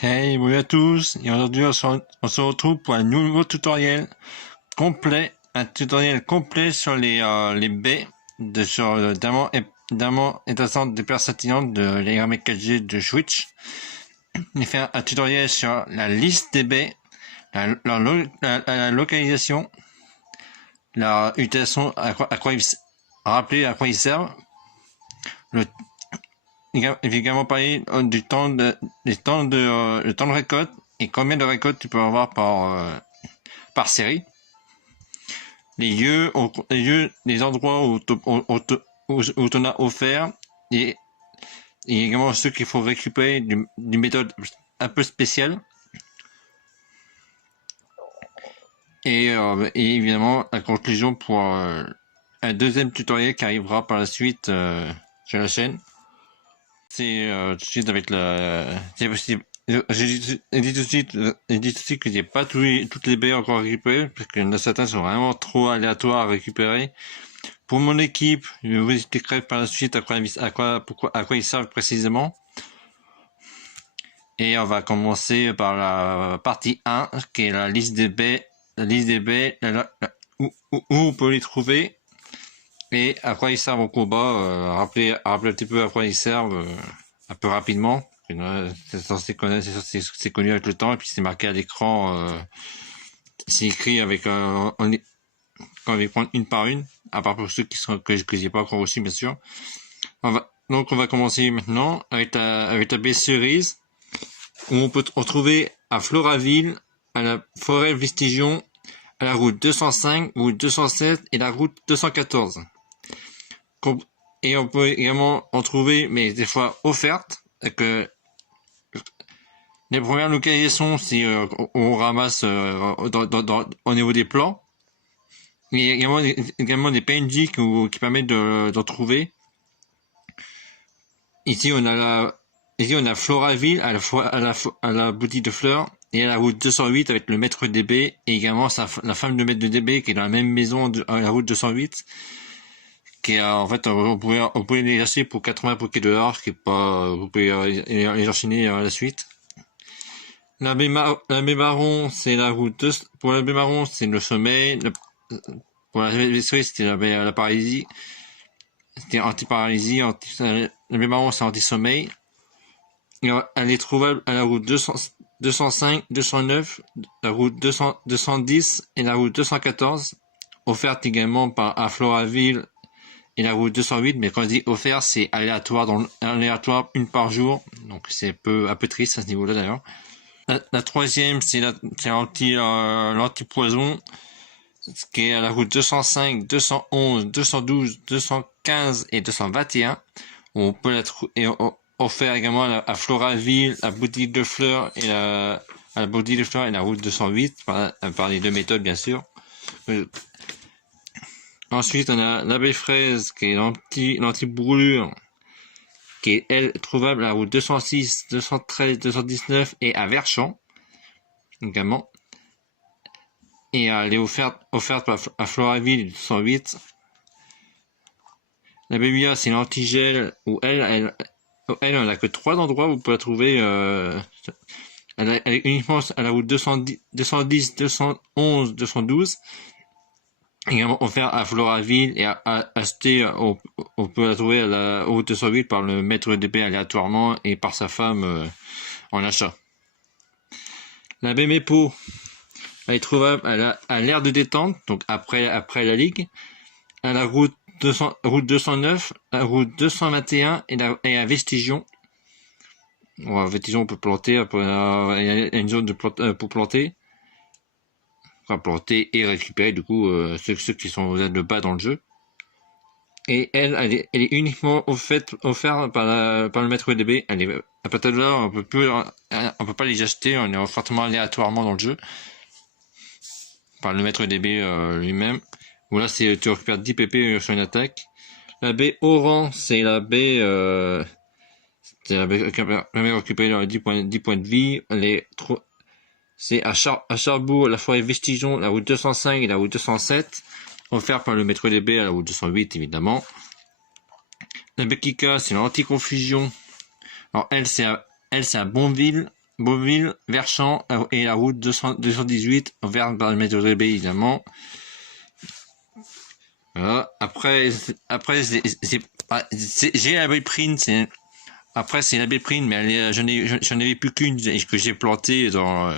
Hey, bonjour à tous, et aujourd'hui on se retrouve pour un nouveau tutoriel complet, un tutoriel complet sur les baies sur diamant étincelant de perles scintillantes de l'Aramec 4G de Switch. On fait un tutoriel sur la liste des baies, la localisation, leur utilisation, rappeler à quoi ils servent, également parler du temps le temps de récolte et combien de récoltes tu peux avoir par série. Les endroits où t'en as offert et également ceux qu'il faut récupérer d'une méthode un peu spéciale. Et évidemment la conclusion pour un deuxième tutoriel qui arrivera par la suite sur la chaîne. C'est tout de suite avec c'est possible. J'ai dit tout de suite que j'ai pas toutes les baies encore récupérées, parce que certains sont vraiment trop aléatoires à récupérer. Pour mon équipe, je vous expliquerai par la suite à quoi ils servent précisément. Et on va commencer par la partie 1, qui est la liste des baies, où on peut les trouver, et à quoi ils servent au combat. Rappeler un petit peu à quoi ils servent, un peu rapidement. C'est censé connaître, c'est connu avec le temps, et puis c'est marqué à l'écran, c'est écrit avec quand on va prendre une par une, à part pour ceux que j'ai pas encore reçus, bien sûr. Donc on va commencer maintenant avec la baie cerise, où on peut retrouver à Floraville, à la forêt Vestigion, à la route 205, route 207 et la route 214. Et on peut également en trouver, mais des fois offertes, que les premières localisations, c'est on ramasse au niveau des plans. Il y a également des PNJ qui permettent d'en trouver. Ici on a Floraville à la boutique de fleurs, et à la route 208 avec le maître DB, et également la femme de maître de DB qui est dans la même maison à la route 208, qui est en fait on pouvait les acheter pour 80 $, qui est pas, vous pouvez les enchaîner à la suite. La baie marron, c'est la route pour la baie marron, c'est le sommeil. Pour la baie cerise, c'était la paralysie. C'était anti-paralysie, la baie marron, c'est anti-sommeil. Elle est trouvable à la route 205, 209, la route 210 et la route 214. Offerte également à Floraville et la route 208, mais quand je dis offert, c'est aléatoire, une par jour. Donc c'est un peu triste à ce niveau-là d'ailleurs. La troisième, c'est l'anti-poison, qui est à la route 205, 211, 212, 215 et 221. On peut la offert également à Floraville, à boutique de fleurs et à la boutique de fleurs et la route 208, par les deux méthodes bien sûr. Ensuite, on a la baie fraise, qui est l'anti-brûlure, qui est, elle, trouvable à la route 206, 213, 219 et à Verchamp, également. Et elle est offerte à Floraville 208. La Bébia, c'est l'antigel, où elle, on n'a que 3 endroits où vous pouvez la trouver. Elle est uniquement à la route 210, 211, 212. Également offert à Floraville, et à acheter, on peut la trouver à la route 208 par le maître DB aléatoirement et par sa femme en achat. La Bémépo, elle est trouvable à l'aire de détente, donc après la ligue, à la route 209, la route 221 et à Vestigion. Bon, à Vestigion, on peut planter, il y a une zone pour planter. Enfin, planter et récupérer, du coup, ceux qui sont de bas dans le jeu. Et elle est uniquement offerte par le maître DB. Elle est, à partir de là, on peut pas les acheter, on est fortement aléatoirement dans le jeu. Par le maître DB lui-même. Voilà, tu récupères 10 PP sur une attaque. La baie Oran, c'est la baie qui permet de récupérer 10 points de vie. C'est à Charbourg, la forêt Vestigion, la route 205 et la route 207. Offert par le maître DB à la route 208, évidemment. La baie Kika, c'est l'anti-confusion. Alors, elle, c'est à Bonville, Beauville, Verchamp et la route 218, ouverte par le métro DB, évidemment. Voilà. Après, j'ai la Béprine, après c'est la Béprine, mais j'en avais plus qu'une que j'ai plantée dans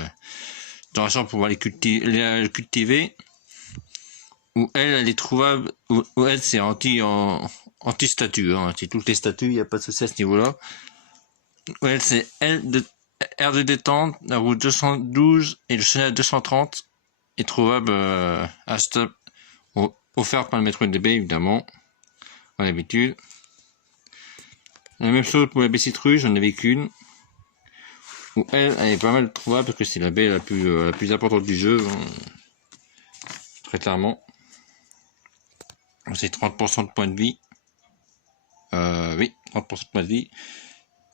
la chambre pour pouvoir les cultiver. Où elle est trouvable, où elle c'est anti-statut, hein, c'est toutes les statuts, il n'y a pas de souci à ce niveau-là. Où elle c'est aire de détente, la route 212 et le chenal 230 est trouvable à stop, offert par le métro DB évidemment, comme d'habitude. La même chose pour la baie Citruche, j'en avais qu'une. Où elle est pas mal trouvable parce que c'est la baie la plus importante du jeu, hein, très clairement. C'est 30% de points de vie. Oui, 30% de points de vie.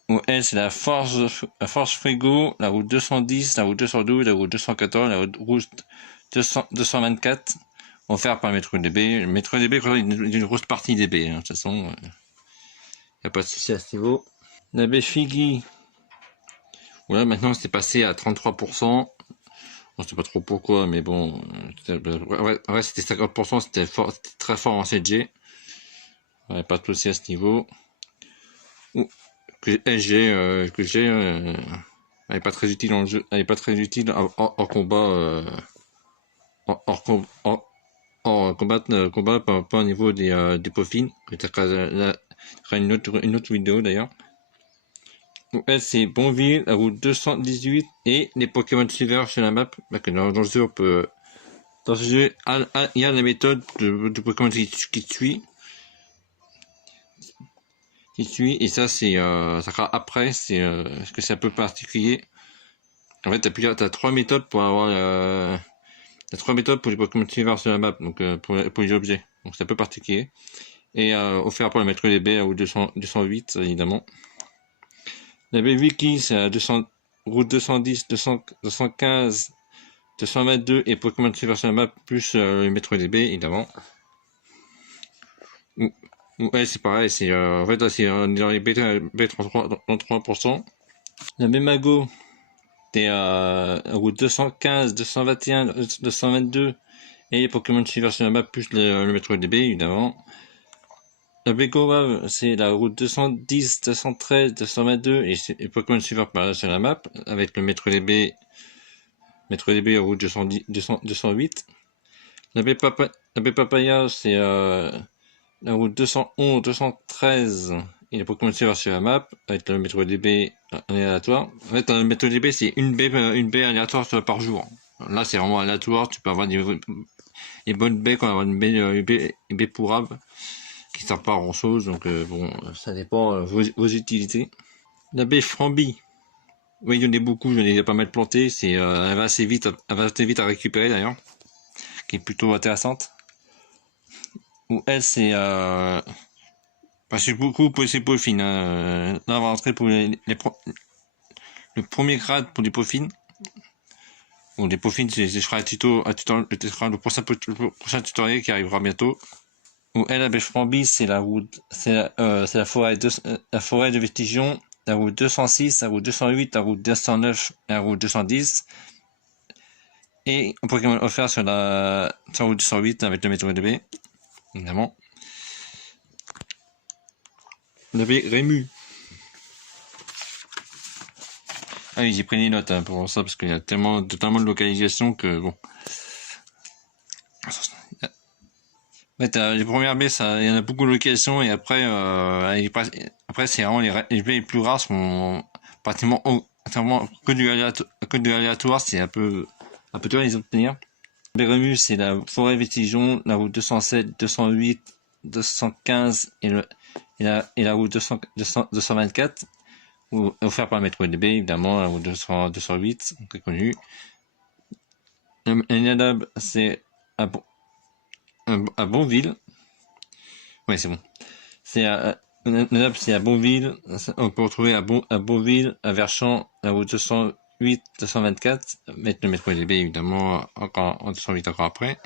Où elle, c'est la force frigo, la route 210, la route 212, la route 214, la route 224, offert par le métro DB. Le métro DB, une grosse partie DB, hein, de toute façon. Il n'y a pas de souci à ce niveau. La baie Figui. Voilà, maintenant c'est passé à 33%. On sait pas trop pourquoi, mais bon. Ouais, c'était 50%, c'était très fort en CG. Ouais, pas de souci à ce niveau. Que j'ai, elle est pas très utile dans le jeu, elle est pas très utile en combat, combat pas au niveau des peaufines. C'est une autre vidéo d'ailleurs. Elle c'est Bonville, la route 218 et les Pokémon suiveurs sur la map. Dans le jeu, dans ce jeu, il y a la méthode de Pokémon qui suit. Et ça c'est ça sera après, c'est parce que c'est un peu particulier. En fait t'as trois méthodes pour avoir t'as trois méthodes pour les Pokémon suiveurs sur la map, donc pour les objets, donc c'est un peu particulier, et offert pour la métro DB ou 208 évidemment. La baie Wiki c'est à route 210, 215, 222 et Pokémon suiveurs sur la map plus le métro DB évidemment. Ouais, c'est pareil, c'est en fait là, c'est dans les B33, 33%. La Mago, t'es à route 215, 221, 222 et les Pokémon suiveurs sur la map plus le métro DB évidemment. La Bécoave, c'est la route 210, 213, 222 et Pokémon suiveurs sur la map avec le métro DB à route 208. La baie Papaya, c'est la route 211, 213 et les Pokémon suiveurs sur la map avec le métro DB aléatoire. En fait, le métro DB c'est une baie aléatoire par jour. Là, c'est vraiment aléatoire. Tu peux avoir des bonnes baies, quand une baie pourrable qui ne sert pas à grand chose. Donc bon, ça dépend vos utilités. La baie Frambi. Oui, il y en a beaucoup, j'en ai pas mal planté. Elle va assez vite à récupérer d'ailleurs, qui est plutôt intéressante. Où elle c'est beaucoup pour les peaufines. Là, on va rentrer pour le premier grade pour les peaufines. Bon, les peaufines, je ferai le prochain tutoriel qui arrivera bientôt. Où elle, la bêche Frambi, c'est la route, c'est la forêt de Vestigion, la route 206, la route 208, la route 209 et la route 210. Et un Pokémon offert sur la route 208 avec le métro DB, évidemment. On avait Rému. Ah oui, j'ai pris des notes pour ça parce qu'il y a tellement de localisations que bon. En fait, les premières baies, il y en a beaucoup de locations et après, c'est vraiment les baies les plus rares sont pratiquement que du aléatoire, c'est un peu dur à les obtenir. Les Rému, c'est la forêt Vestigion, la route 207, 208, 215 et la route 224, offert par le métro DB, évidemment, la route 208, très connu. Niadab, c'est à Bonville. Ouais, c'est bon. C'est à Bonville. On peut retrouver à Bonville, à Verchamp, la route 208, 224, mettre le métro DB, évidemment, en 208 encore après.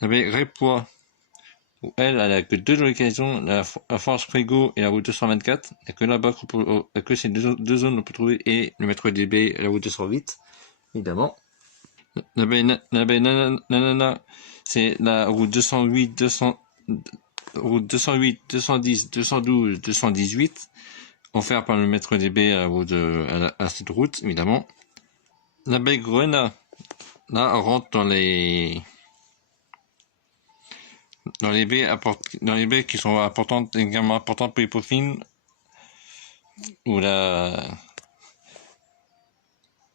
Il y avait Répois. où elle a que deux localisations, la Force Frigo et la route 224. Il n'y a que là-bas que ces deux zones on peut trouver, et le métro DB, la route 208, évidemment. La baie Nanana, c'est la route 208, 210, 212, 218, offert par le maître DB à cette route, évidemment. La baie Grenat, là, on rentre dans les baies qui sont importantes, également importantes pour les peaufines, ou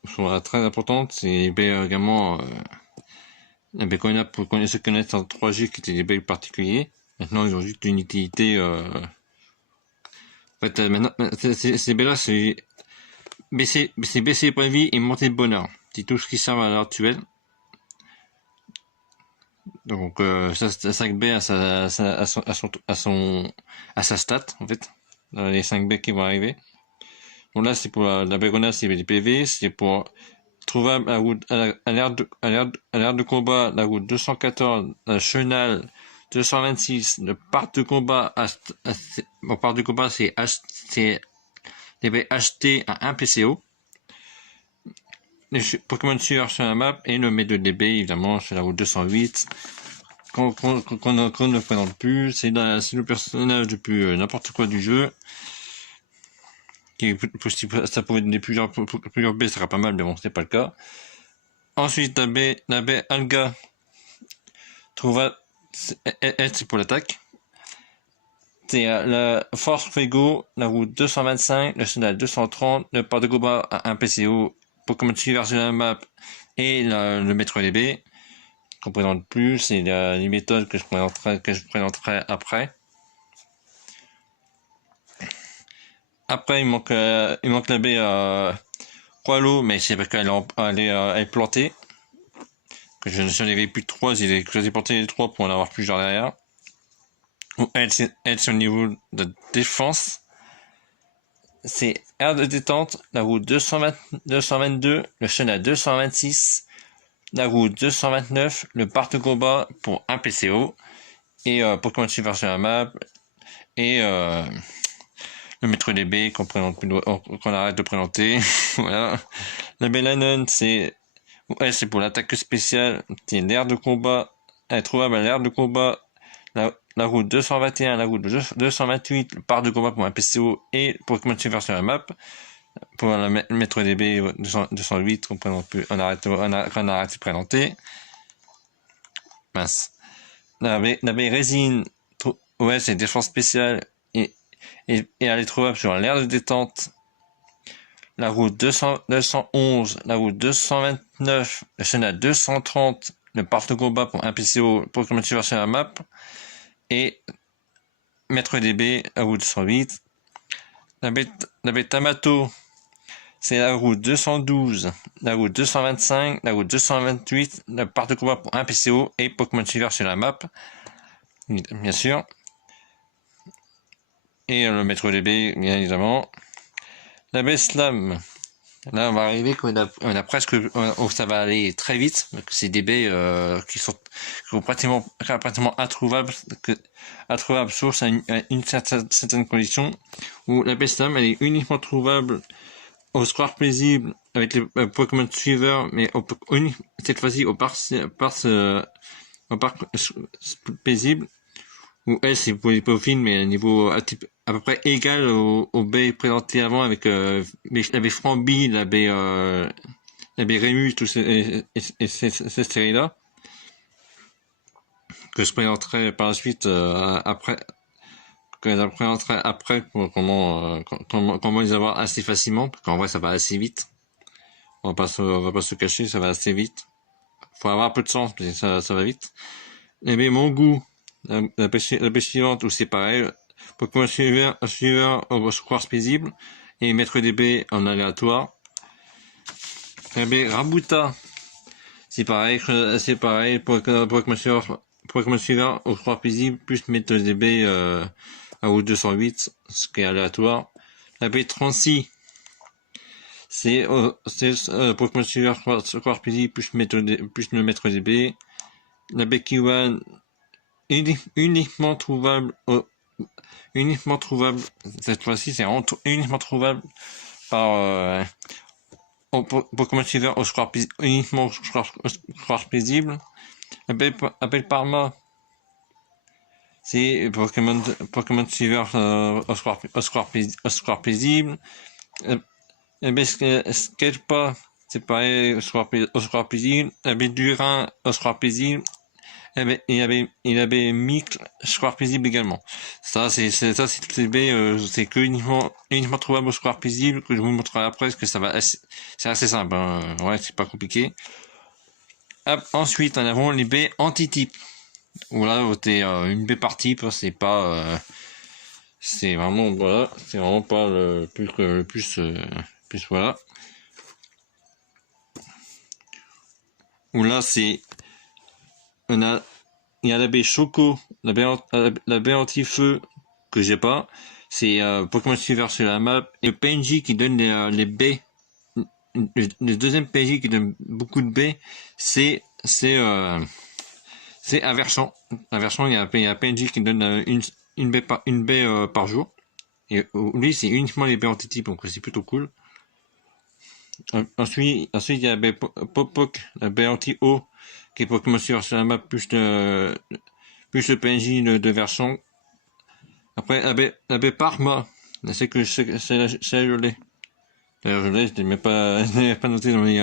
sont très importantes. C'est les baies également, la baie Grenat, pour ceux qui connaissent en 3G, qui étaient des baies particuliers. Maintenant, ils ont juste une utilité, en fait, maintenant, ces baies-là, c'est baisser les points de vie et monter de bonheur. C'est tout ce qui sert à l'heure actuelle. Donc, ça, 5 baies à sa stat, en fait. Dans les 5 baies qui vont arriver. Donc là, c'est pour la baie Grenat, c'est des PV, c'est pour trouver la route, à l'aire de combat, la route 214, la Chenal, 226, le parc de combat, au parc de combat, c'est des baies achetées à 1 PCO. Les Pokémon suiveurs sur la map, et le maître DB, évidemment, sur la route 208. Qu'on ne présente plus, c'est le personnage depuis n'importe quoi du jeu. Ça pouvait donner plusieurs baies, ça serait pas mal, mais bon, c'est pas le cas. Ensuite, la baie Alga, elle, c'est pour l'attaque. C'est la Force Frigo, la route 225, le Chenal 230, le port de combat à 1 PCO, Pokémon suiveur sur la map, et le maître DB. Qu'on présente plus, c'est les méthodes que je présenterai après. Après, il manque la baie Poilo, mais c'est parce qu'elle est plantée. Que je n'en avais plus de 3, j'ai planté les 3 pour en avoir plusieurs derrière. Elle, c'est au niveau de défense. C'est aire de détente, la route 222, le Chenal 226, la route 229, le parc de combat pour 1 PCO, et Pokémon suiveur sur la map, et le maître DB qu'on arrête de présenter. Voilà. La Bellanon, c'est pour l'attaque spéciale, c'est l'aire de combat, elle est trouvable à l'aire de combat, la route 221, la route 228, le parc de combat pour un PCO, et Pokémon suiveur sur la map. Pour le maître DB 208, on arrête de présenter. Mince. La baie résine, ouais, c'est défense spéciale, et elle est trouvable sur l'aire de détente, la route 211, la route 229, le Chenal 230, le parc de combat pour un PCO, Pokémon suiveur sur la map, et maître DB, la route 208. La baie Tamato, c'est la route 212, la route 225, la route 228, le parc de combat pour un PCO et Pokémon suiveur sur la map, bien sûr. Et le maître DB, bien évidemment. La baie Slam, là on va arriver qu'on a presque, ça va aller très vite, parce que c'est des baies qui sont pratiquement introuvables, sauf à une certaine condition, où la baie Slam, elle est uniquement trouvable au square paisible avec les Pokémon suiveurs, mais cette fois-ci au parc paisible, où elle c'est pour les peaufines, mais à niveau à peu près égal aux baies présentées avant, avec la baie Frambi, la baie Rémus, et ces séries-là, que je présenterai par la suite après, pour comment les avoir assez facilement, parce qu'en vrai ça va assez vite. On va pas se cacher, ça va assez vite. Faut avoir un peu de sens, mais ça va vite. Et bien, mon goût, la pêche suivante, où c'est pareil, Pokémon suiveur au square paisible, et maître DB en aléatoire. Et bien, Rabuta, c'est pareil, Pokémon suiveur au square paisible, plus maître DB à route 208, ce qui est aléatoire. La B36, c'est Pokémon suiveur square paisible, plus le maître DB. La B Kiwan, uniquement trouvable, uniquement trouvable, cette fois-ci, c'est uniquement trouvable par, Pokémon Silver au score uniquement au score paisible. Appel Parma, c'est Pokémon Silver au score paisible. Skelpa, c'est pareil au score paisible. Durin au score paisible. Il avait Mick score paisible également. Ça, c'est toutes ces baies, c'est que uniquement trouvable au score paisible, que je vous montrerai après, parce que c'est assez simple, hein. Ouais, c'est pas compliqué. Ensuite, en avons les baies anti-type. Voilà, t'es une baie par type, c'est pas, c'est vraiment, voilà, c'est vraiment pas le plus voilà. Où là, il y a la baie Choco, la baie anti-feu, que j'ai pas. C'est Pokémon Silver sur la map. Et le PNJ qui donne les baies. Le deuxième PNJ qui donne beaucoup de baies, c'est Averchant. Averchant, il y a un PNJ qui donne une baie par jour. Et lui, c'est uniquement les baies anti-type, donc c'est plutôt cool. Ensuite, il y a la baie Popok, la baie anti-eau, qui est Pokémon Silver sur la map, plus le PNJ de Verchon. Après, la baie Parma, c'est que c'est je l'ai. D'ailleurs, je l'ai, je l'ai pas noté dans les,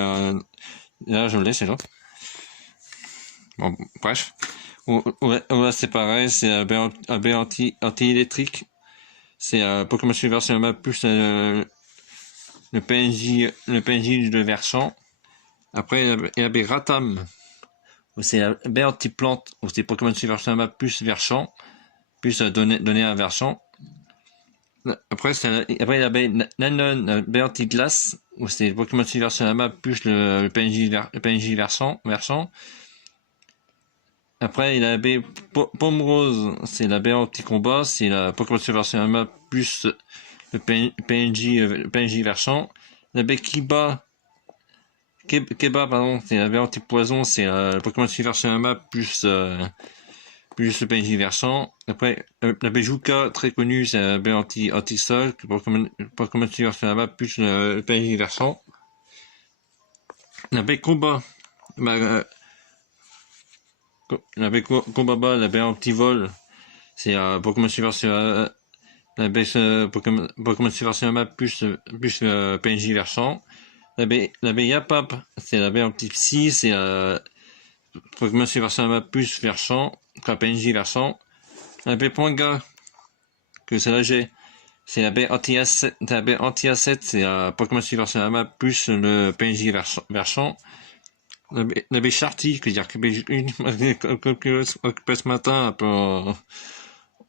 là, je l'ai, c'est là. Bon, bref. Là, c'est pareil, c'est la baie anti-électrique. C'est Pokémon Silver sur la map, plus le PNJ de Verchant. Après, il y a la baie Ratam. C'est la baie anti-plante, c'est Pokémon Silver sur la map, plus Verchant. Plus donner à Verchant. Après, il y a la baie Nanon, la baie anti-glace, où c'est Pokémon Silver sur la map, plus le PNJ Verchant. Après, il y a la baie Pomme Rose, c'est la baie anti-combat, c'est la Pokémon Silver sur la map, plus le PNJ Verchant. La baie Keba, pardon, c'est la baie anti-poison, c'est le Pokémon Silver sur la map, plus le PNJ Verchant. Après, la baie Juka, très connue, c'est la baie anti-sol, Pokémon Silver sur la map, plus le PNJ Verchant. La baie Combat, la baie Combat, la baie anti-vol, c'est Pokémon Silver sur la baie Pokémon Silver sur la map, plus le PNJ Verchant. La baie Yapap, c'est la baie anti-psy, c'est Pokémon Silver sur la map, plus Verchant, PNJ Verchant. La baie Panga, que c'est la G, c'est la baie anti-A7, c'est Pokémon Silver sur la map, plus le PNJ Verchant. La baie Charty, que dire que ce matin, un peu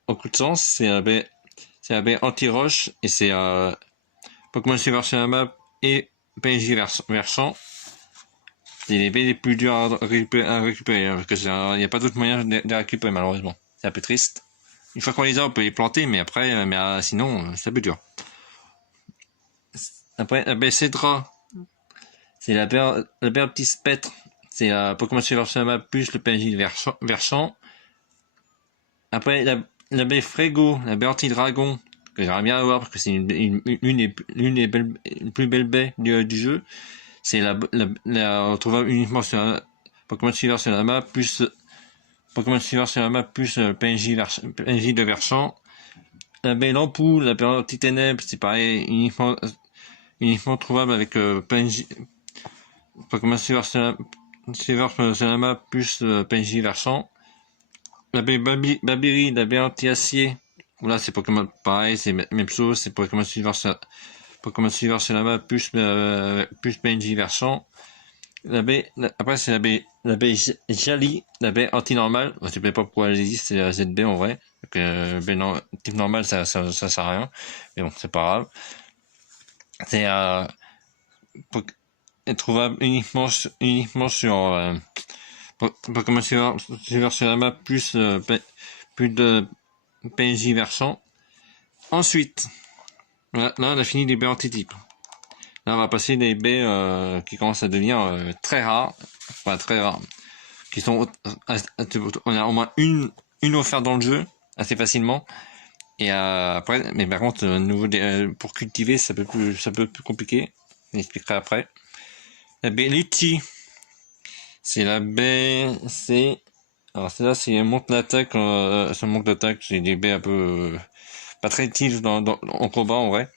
en coup de sens, c'est la baie anti-roche, et c'est Pokémon Silver sur la map et PNJ Verchant. C'est les baies les plus dures à récupérer, parce que il n'y a pas d'autre moyen de les récupérer, malheureusement. C'est un peu triste. Une fois qu'on les a, on peut les planter, mais après, sinon, c'est un peu dur. Après, la baie Cédra, c'est la baie petit spectre, c'est Pokémon Silver sur la map, plus le PNJ Verchant. Après, la baie Frégo, la baie anti-dragon, que j'aimerais bien avoir, parce que c'est l'une des plus belles baies du jeu. C'est on trouve uniquement sur Pokémon Silver sur la map, plus Pokémon Silver sur la map, plus PNJ de Verchant. La baie Lampoule, la baie anti-ténèbres, c'est pareil, uniquement trouvable avec Pokémon Silver sur la map, plus PNJ Verchant. La baie Babiri, la baie anti-acier, là c'est Pokémon pareil, c'est même chose, c'est Pokémon Silver sur la map, plus PNJ Verchant. Après c'est la baie Jali, la baie anti-normale, je sais pas pourquoi elle existe, c'est la ZB en vrai, baie type normal ça sert à rien, mais bon c'est pas grave. C'est trouvable uniquement sur Pokémon Silver sur la map, plus de PNJ Verchant. Ensuite, là on a fini les baies anti-type. Là on va passer des baies qui commencent à devenir très rares, enfin très rares, qui sont, on a au moins une une offerte dans le jeu, assez facilement. Et après, mais par contre, pour cultiver, ça peut plus compliqué. Je l'expliquerai après. La baie Litchi, c'est la baie, alors celle-là, c'est monte d'attaque, ça manque d'attaque, c'est des baies un peu, pas très utiles en combat, en vrai.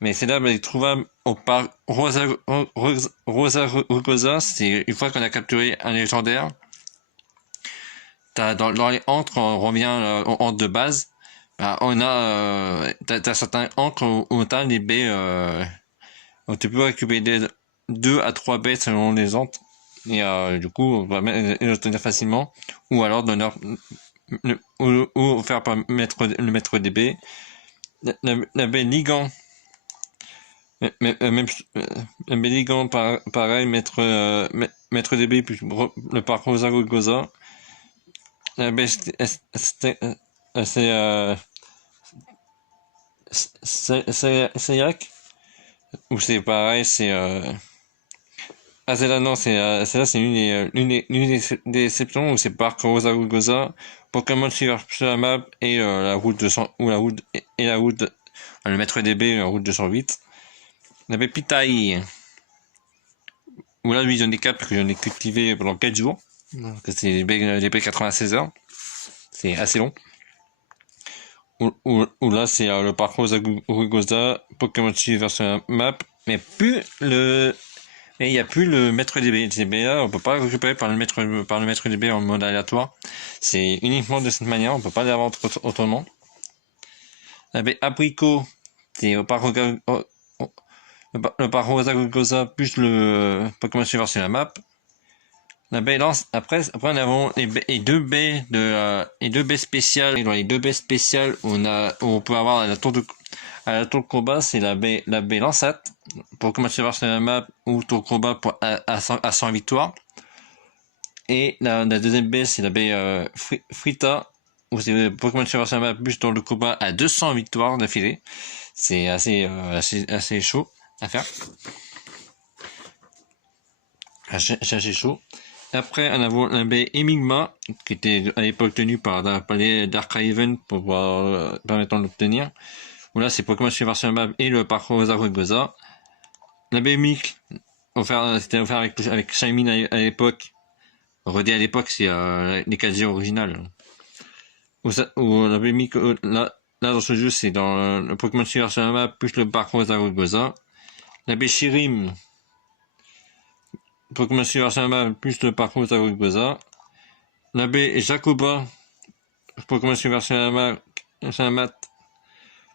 Mais c'est là, elle est trouvable au parc Rosa Rugosa, c'est une fois qu'on a capturé un légendaire. Dans les ancres, on revient aux ancres de base. Bah, on a, t'as certains ancres où t'as des baies, où tu peux récupérer 2 à 3 baies selon les ancres. Et du coup, on va les obtenir facilement. Ou alors donner, ou faire par le maître des baies. La baie Ligand. Même la baie Ligand, pareil, maître des baies, puis le parc Rosa Rugosa. La baie c'est Yak, ou c'est pareil, c'est ah celle-là non, celle-là c'est des exceptions où c'est Parc Rosa Rugosa, Pokémon sur la map et la route 200 ou la route et la route le maître DB, la route 208. La baie Pitaille, où là lui j'en ai 4 parce que j'en ai cultivé pendant 4 jours, c'est les baies 96 heures, c'est assez long. Où là c'est le parcours Rugosa, Pokémon Suivre sur la map, mais il n'y a plus le maître DB. Ces baies là, on peut pas le récupérer par le maître DB en mode aléatoire. C'est uniquement de cette manière, on peut pas l'avoir autrement. La baie Abricot, c'est le parcours Rugosa plus le Pokémon Suivre sur la map. La baie lance, après on avons les deux baies spéciales. Et dans les deux baies spéciales, où on peut avoir à la tour de combat, c'est la baie Lansat, pour commencer à voir sur la map, ou tour de combat à 100 victoires. Et la deuxième baie, c'est la baie Frita, où c'est pour commencer à voir sur la map, plus dans le combat à 200 victoires d'affilée. C'est assez chaud à faire. Assez chaud. Après, on a la baie Enigma, qui était à l'époque tenue par les Dark Raven pour permettre de l'obtenir. Où là, c'est Pokémon Suivre sur la map et le parcours Rosa Rugosa. La baie Mick, c'était offert avec Shaymin à l'époque. Redé à l'époque, c'est les casiers originales. Où la baie Mick, là, dans ce jeu, c'est dans le Pokémon Suivre sur la map plus le parcours Rosa Rugosa. La baie Shirim, Pokémon Suivre sur la map plus le parcours Rosa Rugosa. La baie Jacoba, Pokémon Suivre sur la map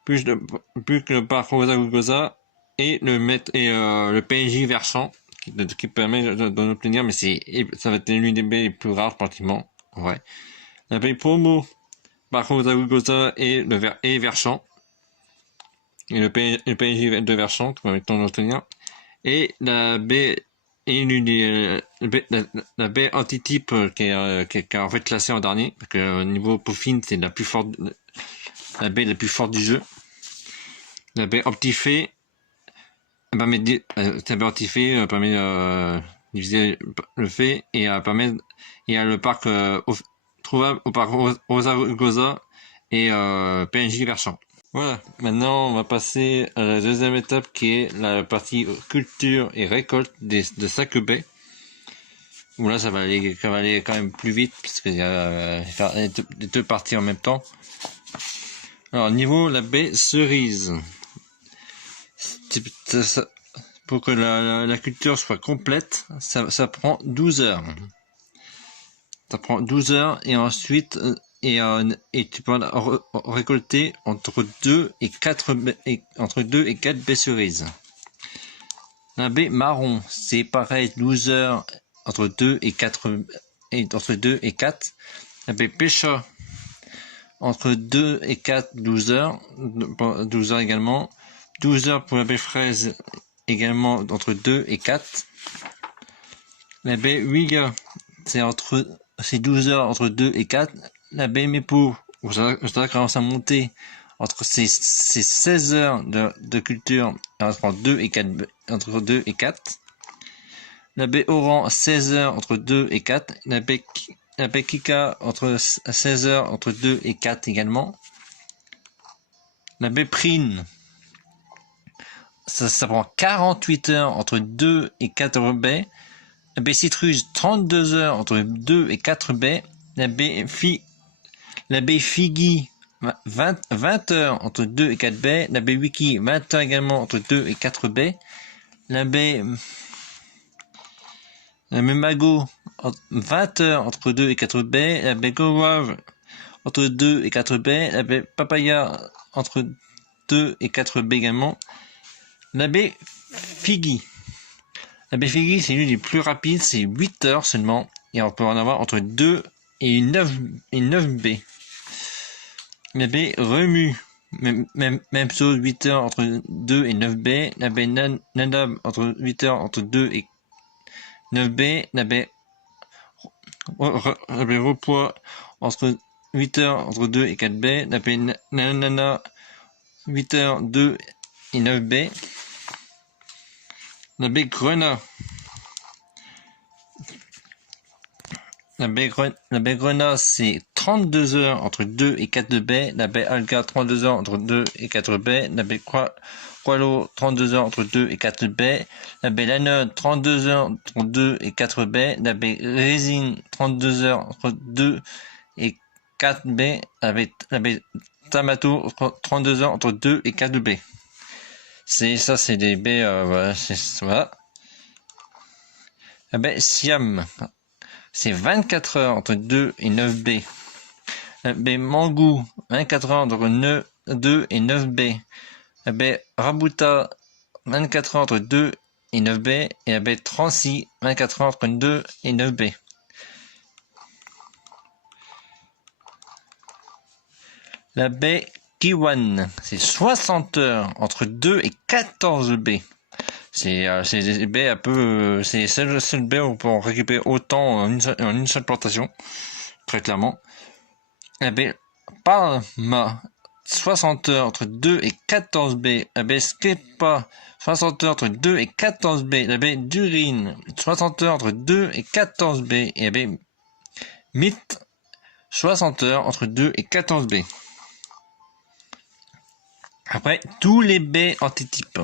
plus que le parcours Rosa Rugosa. Et le PNJ versant qui permet d'en obtenir, mais ça va être l'une des baies les plus rares pratiquement. Ouais. La baie promo, parcours Rosa Rugosa et versant. Et le PNJ de versant qui permet d'en obtenir. Et la baie la baie anti-type qui est en fait classée en dernier, parce que au niveau peaufine, c'est la baie la plus forte du jeu. La baie optifée permet de diviser le fait et permet le parc trouvable au parc Rosa Rugosa et PNJ versant. Voilà, maintenant on va passer à la deuxième étape qui est la partie culture et récolte de 5 baies. Où là ça va aller quand même plus vite puisqu'il y a faire les deux parties en même temps. Alors niveau la baie cerise, pour que la culture soit complète, ça prend 12 heures. Ça prend 12 heures et ensuite et tu peux récolter entre 2 et 4 baies cerises. La baie marron, c'est pareil, 12 heures entre 2 et 4 La baie pêcha, entre 2 et 4, 12 heures également. 12 heures pour la baie fraise, également entre 2 et 4. La baie Wiga, c'est 12 heures entre 2 et 4. La baie Mepo, ça commence à monter entre ces 16 heures de culture entre 2 et 4. La baie Oran, 16 heures entre 2 et 4. La baie la baie Kika entre 16h, entre 2 et 4 également. La baie Prine, ça prend 48 heures entre 2 et 4 baies. La baie Citruge, 32 heures entre 2 et 4 baies. La baie Figui, 20 heures entre 2 et 4 baies. La baie Wiki, 20 heures également entre 2 et 4 baies. La baie Mago, 20 heures entre 2 et 4 baies. La baie Gowave, entre 2 et 4 baies. La baie Papaya, entre 2 et 4 baies également. La baie Figui. La baie Figui, c'est l'une des plus rapides, c'est 8 heures seulement. Et on peut en avoir entre 2 et 9 baies. La baie Remue, même chose, 8 heures entre 2 et 9 baies. La baie Nanab, entre 8 heures entre 2 et 9 baies. La baie Repois, entre 8 heures entre 2 et 4 baies. La baie Nanana, 8 heures, 2 et 9 baies. La baie Grenat. La baie Grenat, c'est 32 heures entre 2 et 4 baies. La baie Alga, 32 heures entre 2 et 4 baies. La baie Croilo, 32 heures entre 2 et 4 baies. La baie Lanode, 32 heures entre 2 et 4 baies. La baie Résine, 32 heures entre 2 et 4 baies. La baie Tamato, 32 heures entre 2 et 4 baies. C'est des baies, voilà. La baie Siam, c'est 24 heures entre 2 et 9 baies. La baie Mangou, 24 heures entre 2 et 9 baies. La baie Rabuta, 24 heures entre 2 et 9 baies. Et la baie Trancy, 24 heures entre 2 et 9 baies. La baie Kiwan, c'est 60 heures entre 2 et 14 baies. C'est des baies un peu, c'est les seules baies où on peut en récupérer autant en une seule plantation, très clairement. La baie Palma, 60 heures entre 2 et 14 baies. La baie Skepa, 60 heures entre 2 et 14 baies. La baie Durine, 60 heures entre 2 et 14 baies. Et la baie Mythe, 60 heures entre 2 et 14 baies. Après, tous les baies antitypes.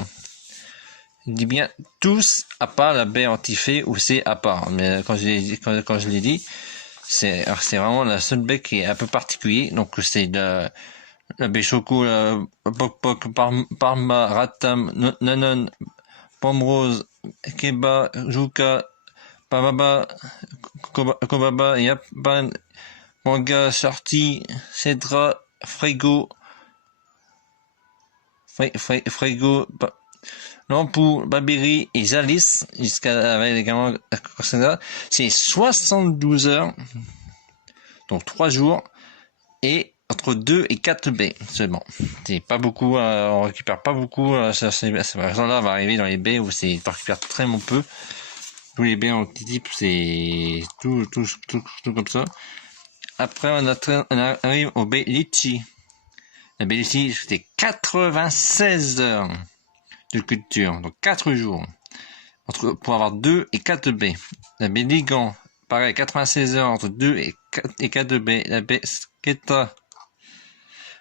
Je dis bien tous, à part la baie antifée où c'est à part. Mais quand je l'ai dit, c'est vraiment la seule baie qui est un peu particulière. Donc c'est la baie Choco, Pok Pok, Parma, Ratam, Nanon, Pomme Rose, Keba, Juka, Pababa, Kobaba, Yapan, Manga, Shorty, Cedra, Frego, Lampou, Babiri et Zalis, avec également c'est 72 heures, donc 3 jours, et entre 2 et 4 baies seulement. C'est pas beaucoup, on récupère pas beaucoup, là va arriver dans les baies où on récupère très peu. Tous les baies en petit type, c'est tout comme ça. Après, on arrive aux baies Litchi. La baie Litchi, c'était 96 heures de culture, donc 4 jours, pour avoir 2 et 4 baies. La baie Ligan, pareil, 96 heures entre 2 et 4 baies. La baie Sketa,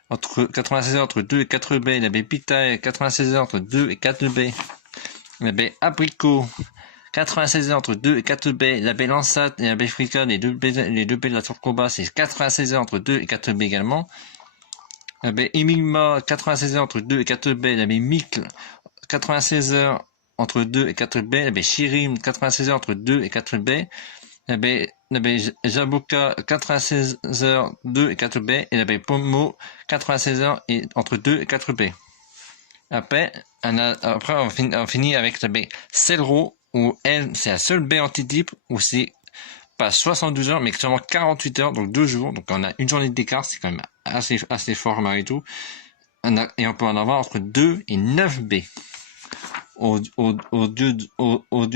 96 heures entre 2 et 4 baies. La baie Pita, 96 heures entre 2 et 4 baies. La baie Abricot, 96 heures entre 2 et 4 baies. La baie Lansat et la baie Fricade, les deux baies de la tour combat, c'est 96 heures entre 2 et 4 baies également. La baie Emigma, 96 heures entre 2 et 4 baies. La baie Micle, 96 heures entre 2 et 4 baies. La baie Chirim, 96 heures entre 2 et 4 baies. La baie Jabuka, 96 heures, 2 et 4 baies. Et la baie Pomo, 96 heures et entre 2 et 4 baies. Après, on finit avec la baie Selro, où elle, c'est la seule baie antitype, où c'est pas 72 heures, mais seulement 48 heures, donc 2 jours. Donc on a une journée d'écart, c'est quand même assez fort malgré tout. Et on peut en avoir entre 2 et 9 baies. Au lieu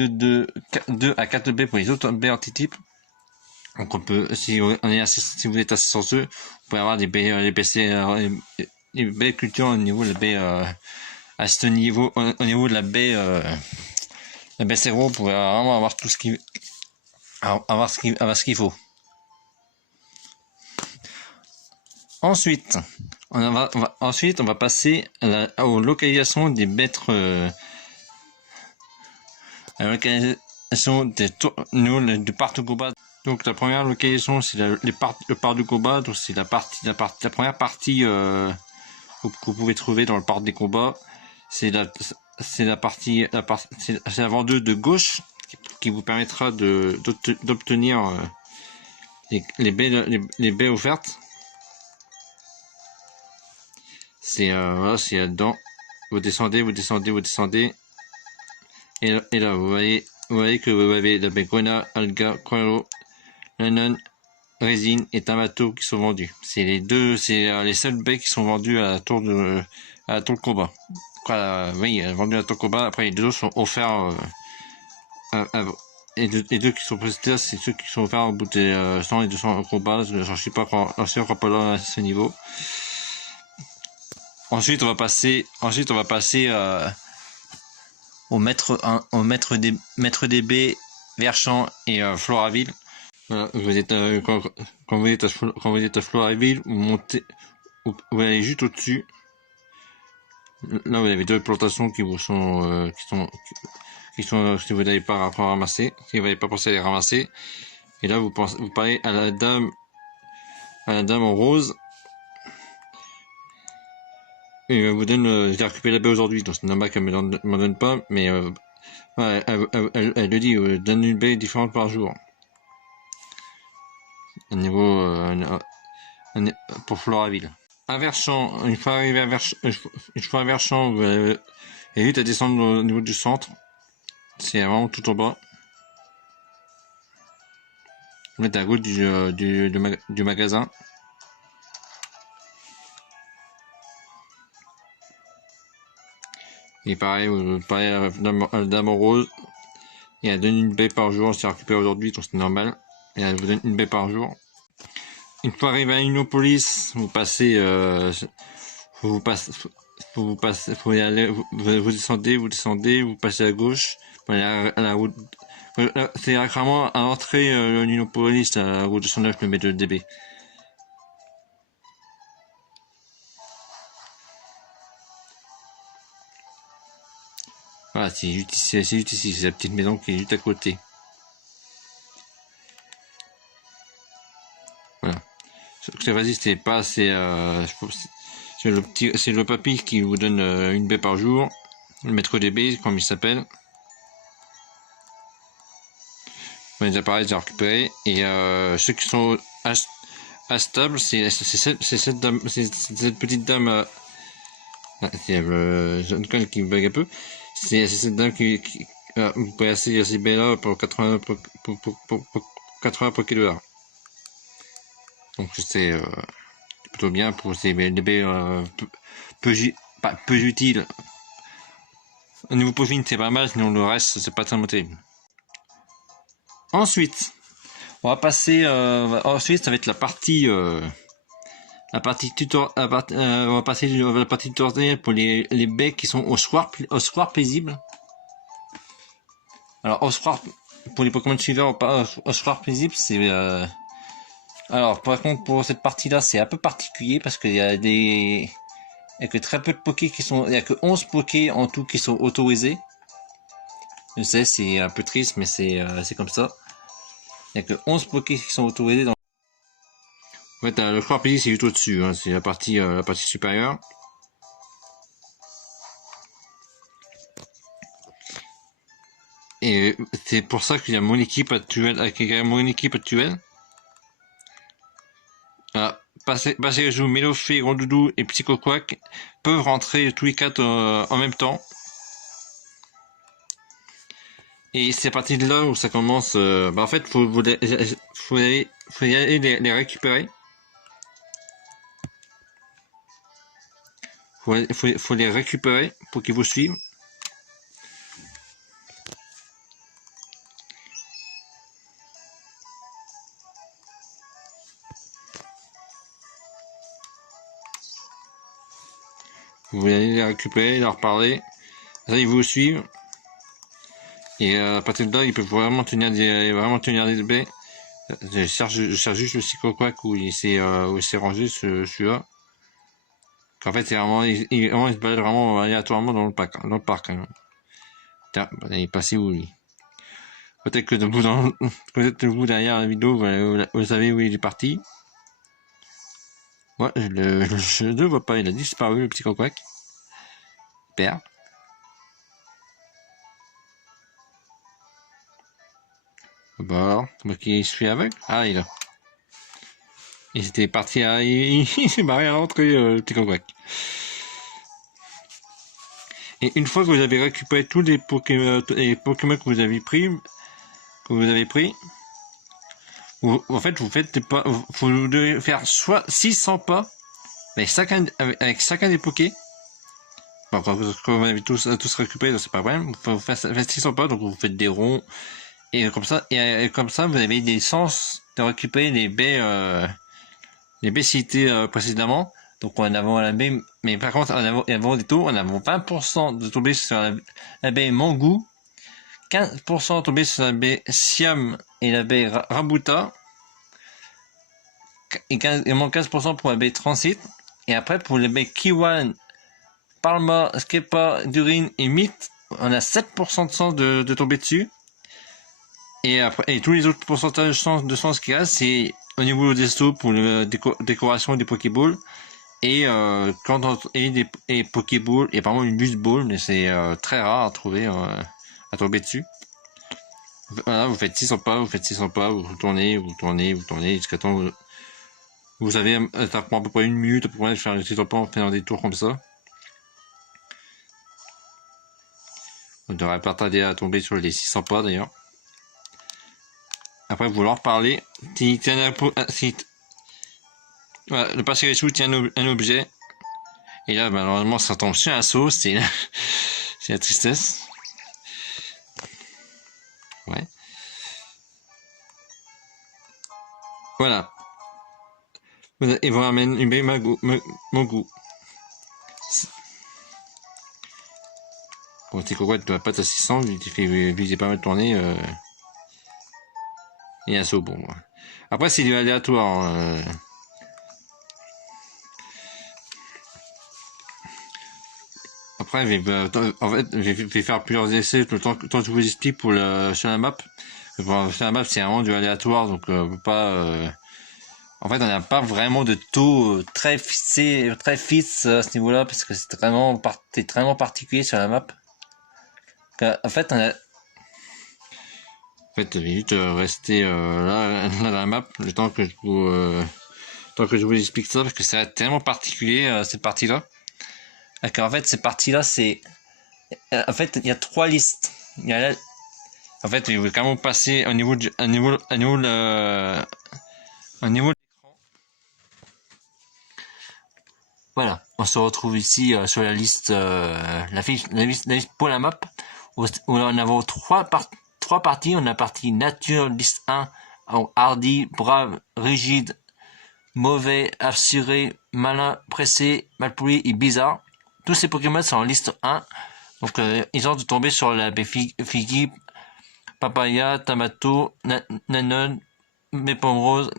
de 2 à 4 baies pour les autres baies antitypes. Donc on peut, si vous êtes assez chanceux, vous pouvez avoir des baies, les baies culture au niveau de la baie, à ce niveau, au niveau de la baie Zéro, vous pouvez vraiment avoir tout ce qu'il faut. Ensuite, ensuite, on va passer aux localisations des maîtres, à la localisation du parc de combat. Donc la première localisation, c'est le parc de combat. Donc c'est la première partie que vous pouvez trouver dans le parc des combats. C'est la vendeuse de gauche qui vous permettra d'obtenir les baies offertes. C'est voilà, c'est là-dedans. Vous descendez. Et là, vous voyez que vous avez la baie Grenat, Alga, Coelho, Lennon, Résine et Tamato qui sont vendus. C'est les seuls baies qui sont vendus à la tour de combat. Oui, vendus à la tour de combat. Après, les deux autres sont offerts. Les deux qui sont présentés, c'est ceux qui sont offerts au bout des 100 et 200 combats. Je suis pas encore pas là à ce niveau. Ensuite, on va passer au maître des baies, Verchamp et Floraville. Voilà, quand vous êtes à Floraville, vous allez juste au-dessus. Là, vous avez deux plantations qui sont si vous n'avez pas ramasser, si vous n'avez pas pensé à les ramasser. Et là, vous parlez à la dame en rose. Et elle vous donne, j'ai récupéré la baie aujourd'hui, donc c'est normal qu'elle m'en donne pas, mais ouais, elle le dit, donne une baie différente par jour. Au niveau pour Floraville. À Verchamp, une fois arrivé à Verchamp, vous avez vite à descendre au niveau du centre. C'est vraiment tout en bas. Vous êtes à gauche du magasin. Et pareil, vous parlez à la dame en rose. Et elle donne une baie par jour, c'est récupéré aujourd'hui, donc c'est normal. Et elle vous donne une baie par jour. Une fois arrivé à Innopolis, vous passez, vous y aller, vous descendez, vous passez à gauche, vous allez à la route. C'est vraiment à l'entrée d'Innopolis, à la route 209 km de DB. Voilà, c'est juste ici, c'est la petite maison qui est juste à côté. Voilà. Vas-y, c'est le papy qui vous donne une baie par jour, le maître des baies, comme il s'appelle. Les appareils à récupérer. Et ceux qui sont instables, c'est cette petite dame. C'est le jeune con qui bug un peu. C'est cette dame qui vous pouvez acheter ces baies là pour 80 pour $. Donc c'est plutôt bien pour ces baies peu utiles. Au niveau peaufine, c'est pas mal, sinon le reste c'est pas tellement terrible. Ensuite, on va passer. Ensuite, ça va être la partie on va passer la partie tutoriel pour les baies qui sont au soir paisible. Alors au soir, pour les Pokémon suiveurs au soir paisible, c'est alors par contre pour cette partie là c'est un peu particulier parce qu'il y a que très peu de Pokés il y a que 11 Pokés en tout qui sont autorisés. Je sais, c'est un peu triste, mais c'est comme ça. Il n'y a que 11 Pokés qui sont autorisés dans. En fait, le soir paisible c'est juste au-dessus, hein, c'est la partie supérieure. Et c'est pour ça qu'il y a mon équipe actuelle, Passé joue Mélofée, Rondoudou et Psycho Quack peuvent rentrer tous les 4 en même temps. Et c'est à partir de là où ça commence. En fait, faut y aller les récupérer. Faut les récupérer pour qu'ils vous suivent. Vous allez les récupérer, leur parler. Ça, ils vous suivent. Et à partir de là, ils peuvent vraiment tenir des baies. Je cherche juste le Psychoquack où il s'est rangé celui-là. Qu'en fait, c'est vraiment, vraiment, il se balade vraiment aléatoirement dans le parc. Hein. Tiens, il est passé où lui? Peut-être que peut-être vous derrière la vidéo, vous savez où il est parti. Ouais, je ne le vois pas, il a disparu le Psychoquack. Père. Bon, moi qui suis aveugle. Ah, il est là. Il était parti il s'est barré à l'entrée, le Psychoquack. Et une fois que vous avez récupéré tous les Pokémon que vous avez pris, en fait, vous faites des pas, vous devez faire soit 600 pas avec chacun des Pokés. Bon, quand vous avez tous récupéré, c'est pas vrai. Vous faites 600 pas, donc vous faites des ronds. Et comme ça, vous avez des chances de récupérer les baies citées précédemment. Donc en avant la baie, mais par contre avant des taux, on a 20% de tomber sur la baie Mangou, 15% de tomber sur la baie Siam et la baie Rabuta, et également 15% pour la baie Transit. Et après pour les baies Kiwan, Palma, Skepa, Durin et Myth, on a 7% de chance de tomber dessus. Et après, et tous les autres pourcentages de chance qu'il y a, c'est au niveau des sauts pour la décoration des Pokéballs. Et des Pokéballs et par exemple une Boost Ball, mais c'est très rare à trouver, à tomber dessus. Voilà, vous faites 600 pas, vous tournez jusqu'à temps vous avez, ça prend à peu près une minute pour faire les 600 pas en faisant des tours comme ça. Vous devrez pas tarder à tomber sur les 600 pas d'ailleurs. Après vous leur parlez, voilà, le Pachirisu tient un objet. Et là, malheureusement, ça tombe sur un saut, c'est la tristesse. Ouais. Voilà. Et vous ramène une baie Mangou. Bon, t'es quoi, tu vas pas à 600, il fait viser pas mal tourner, et un saut, bon. Après, c'est du aléatoire, Après, en fait, je vais faire plusieurs essais tout le temps que je vous explique sur la map. Sur la map, c'est vraiment du aléatoire, donc on peut pas. En fait, on n'a pas vraiment de taux très fixe à ce niveau-là, parce que c'est vraiment particulier sur la map. En fait, je vais juste rester là dans la map, le temps que je vous explique ça, parce que c'est tellement particulier cette partie-là. En fait, cette partie-là, c'est... En fait, il y a 3 listes. En fait, il faut quand même passer au niveau de l'écran. Voilà, on se retrouve ici sur la liste, la liste pour la map, où on a trois parties. On a partie nature, liste 1, hardy, brave, rigide, mauvais, assuré, malin, pressé, malpoli et bizarre. Tous ces Pokémon sont en liste 1. Donc, ils ont tombé sur la Figi, Papaya, Tamato, Nanon, Mépomrose,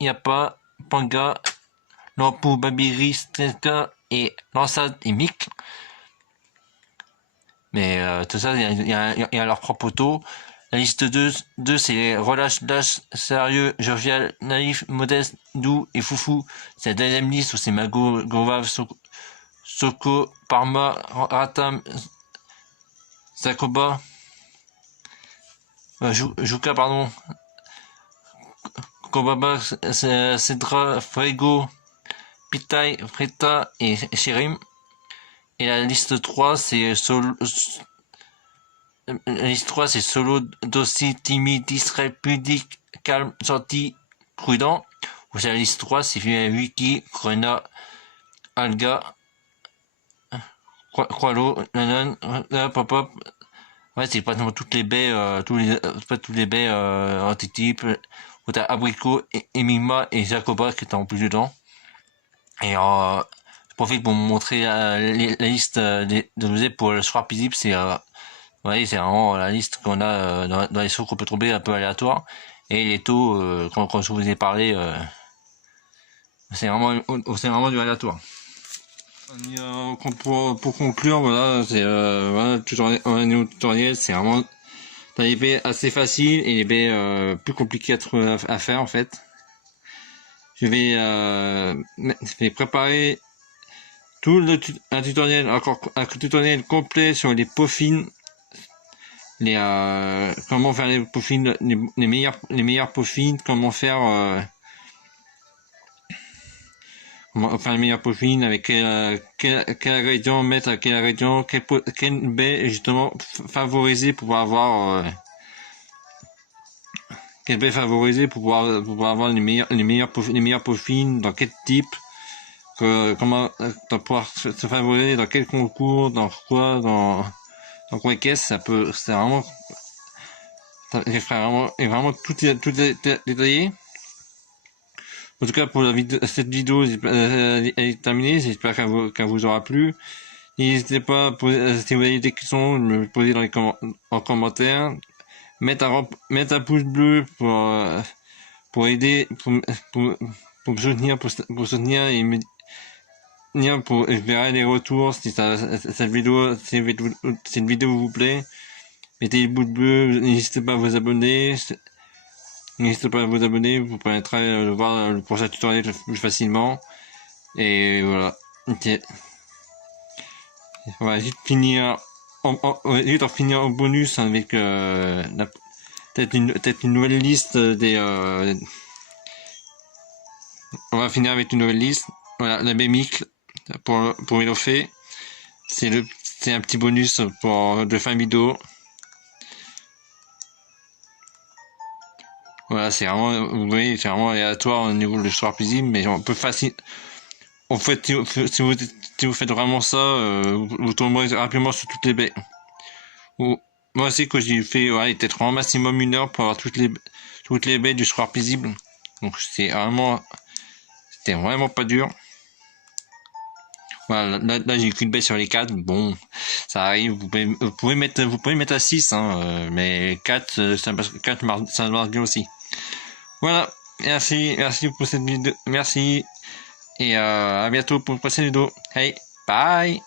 Yappa, Panga, Lampu, Babiri, Strenka et Lansat et Mick. Mais tout ça, il y a leur propre auto. La liste 2 c'est relâche, dash, sérieux, jovial, naïf, modeste, doux et foufou. C'est la deuxième liste où c'est Mago, Govav, Soko, Parma, Ratam, Zakoba, Juka, pardon, Kobaba, Cedra, Frego, Pitai, Freta et Shirim. Et la liste 3, c'est Solo, docile, timide, distrait, pudique, calme, gentil, prudent. Ou c'est la liste 3, c'est Wiki, Grena, Alga, Qualo, Nanan, Pop-Up. Ouais, c'est pas toutes les baies, pas toutes les baies, antitypes. Où t'as Abricot, Emima et Jacoba qui étaient en plus dedans. Et je profite pour vous montrer la liste de l'objet pour le Swap Zip. C'est, vous voyez, c'est vraiment la liste qu'on a dans les sauts qu'on peut trouver un peu aléatoires. Et les taux, quand je vous ai parlé, c'est vraiment du aléatoire. Pour conclure, voilà, c'est voilà, un nouveau tutoriel, c'est vraiment des baies assez faciles et des baies plus compliquées à faire en fait. Je vais préparer un tutoriel, encore un tutoriel complet sur les peaufines, comment faire les peaufines, les meilleures peaufines, comment faire les meilleures peaufines, avec quel ingrédient mettre à quel ingrédient, quelle baie justement favoriser pour pouvoir avoir quelle baie favoriser pour pouvoir avoir les meilleures peaufines, dans quel type, comment pouvoir se favoriser, dans quel concours, dans quoi qu'est-ce, c'est vraiment, je ferai vraiment tout détaillé. En tout cas, pour cette vidéo, elle est terminée. J'espère qu'elle vous aura plu. N'hésitez pas, si vous avez des questions, me poser en commentaire. Mettre un pouce bleu pour aider, pour me soutenir, pour soutenir et me dire, je verrai les retours si cette vidéo vous plaît. Mettez le pouce bleu, n'hésitez pas à vous abonner. N'hésitez pas à vous abonner, vous permettra de voir le prochain tutoriel plus facilement. Et voilà. Okay. On va juste finir en bonus avec peut-être une nouvelle liste des. On va finir avec une nouvelle liste. Voilà, la Bémicle pour Mélofée. C'est un petit bonus de fin vidéo. Voilà, c'est vraiment, vous voyez, c'est vraiment aléatoire au niveau de l'histoire paisible, mais on peut facile. En fait, si vous faites vraiment ça, vous tomberez rapidement sur toutes les baies. Moi aussi, que j'ai fait, ouais, peut-être en maximum 1 heure pour avoir toutes les baies du soir paisible. Donc c'était vraiment pas dur. Voilà, là j'ai qu'une baie sur les 4. Bon, ça arrive. Vous pouvez mettre à 6, hein, mais 4, ça marche bien aussi. Voilà, merci pour cette vidéo, merci, et à bientôt pour une prochaine vidéo. Hey, bye!